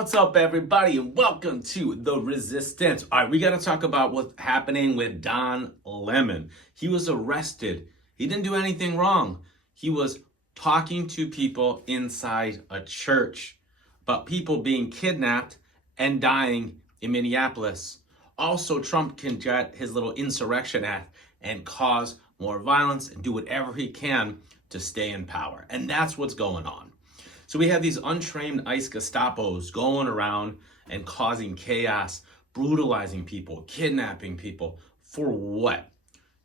What's up, everybody, and welcome to The Resistance. All right, we got to talk about what's happening with Don Lemon. He was arrested. He didn't do anything wrong. He was talking to people inside a church about people being kidnapped and dying in Minneapolis. Also, Trump can get his little insurrection act and cause more violence and do whatever he can to stay in power. And that's what's going on. So we have these untrained ICE Gestapos going around and causing chaos, brutalizing people, kidnapping people. For what?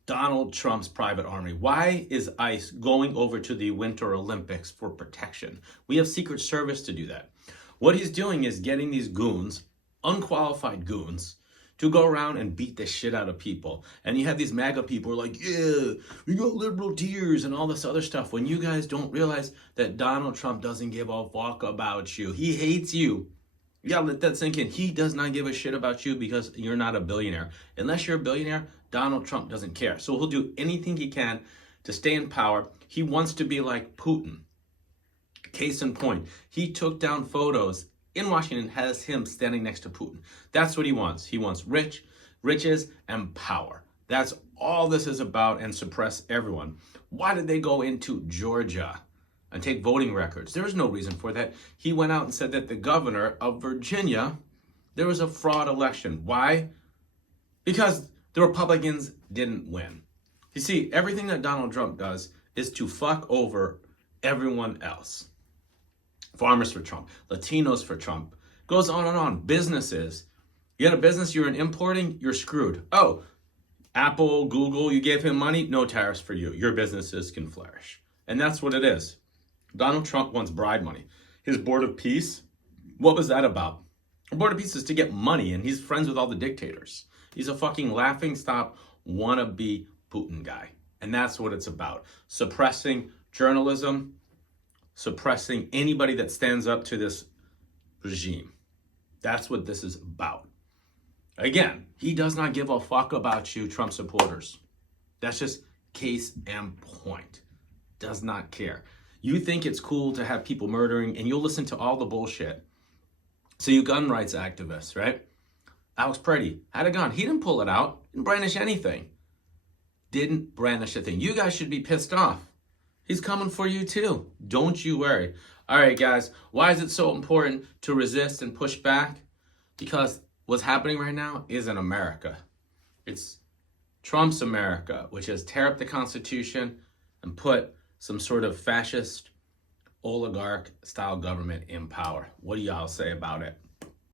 Donald Trump's private army. Why is ICE going over to the Winter Olympics for protection? We have Secret Service to do that. What he's doing is getting these goons, unqualified goons, to go around and beat the shit out of people. And you have these MAGA people who are like, yeah, we got liberal tears and all this other stuff. When you guys don't realize that Donald Trump doesn't give a fuck about you. He hates you. You gotta let that sink in. He does not give a shit about you because you're not a billionaire. Unless you're a billionaire, Donald Trump doesn't care. So he'll do anything he can to stay in power. He wants to be like Putin. Case in point, he took down photos in Washington, has him standing next to Putin. That's what he wants. He wants riches, and power. That's all this is about, and suppress everyone. Why did they go into Georgia and take voting records? There was no reason for that. He went out and said that the governor of Virginia, there was a fraud election. Why? Because the Republicans didn't win. You see, everything that Donald Trump does is to fuck over everyone else. Farmers for Trump, Latinos for Trump, goes on and on. Businesses. You got a business, you're in importing, you're screwed. Oh, Apple, Google, you gave him money, no tariffs for you. Your businesses can flourish. And that's what it is. Donald Trump wants bribe money. His Board of Peace, what was that about? The Board of Peace is to get money, and he's friends with all the dictators. He's a fucking laughingstock wannabe Putin guy. And that's what it's about. Suppressing journalism, suppressing anybody that stands up to this regime. That's what this is about. Again, he does not give a fuck about you, Trump supporters. That's just case and point. Does not care. You think it's cool to have people murdering, and you'll listen to all the bullshit. So you gun rights activists, right? Alex Preddy had a gun. He didn't pull it out. Didn't brandish anything. Didn't brandish a thing. You guys should be pissed off. He's coming for you too. Don't you worry. All right, guys. Why is it so important to resist and push back? Because what's happening right now isn't America. It's Trump's America, which has tear up the Constitution and put some sort of fascist oligarch style government in power. What do y'all say about it?